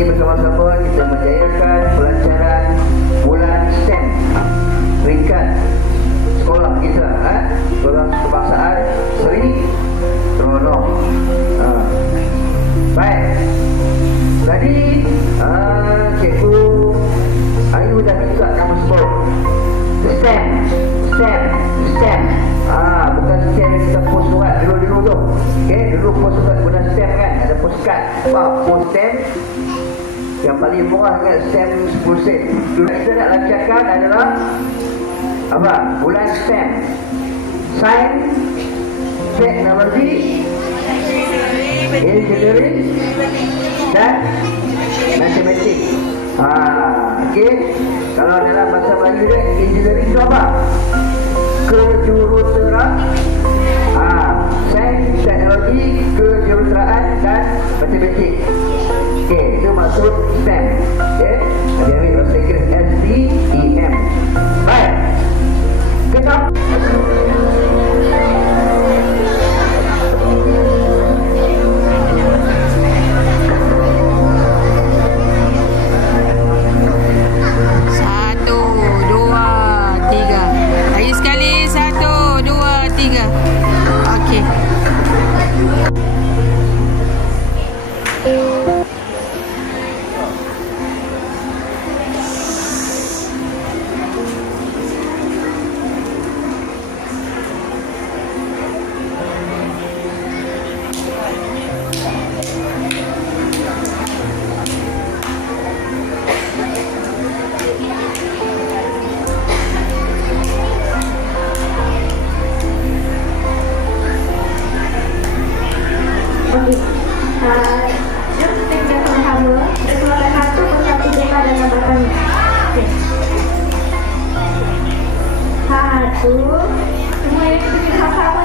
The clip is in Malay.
ini bersama-sama kita menjayakan pelancaran bulan STEM peringkat sekolah kita, sekolah kebangsaan Seri Terengganu. Baik. Tadi cikgu Ayu dah minta kamu sebut STEM. Bukan STEM yang kita post surat dulu tu. Okey, dulu post surat guna STEM kan, ada postcard. Post STEM yang paling murah dengan STEM 10 sen. Dulu kita nak lancarkan adalah apa? Bulan STEM. Sains, teknologi, engineering dan matematik. Okey. Kalau dalam bahasa Melayu dia, engineering itu apa? Kejuruteraan, sains, teknologi, kejuruteraan dan matematik. Okey, itu maksud STEM. Okey, dia ambil bahasa Inggeris STEM. Baik. Kita semua yang kita hafal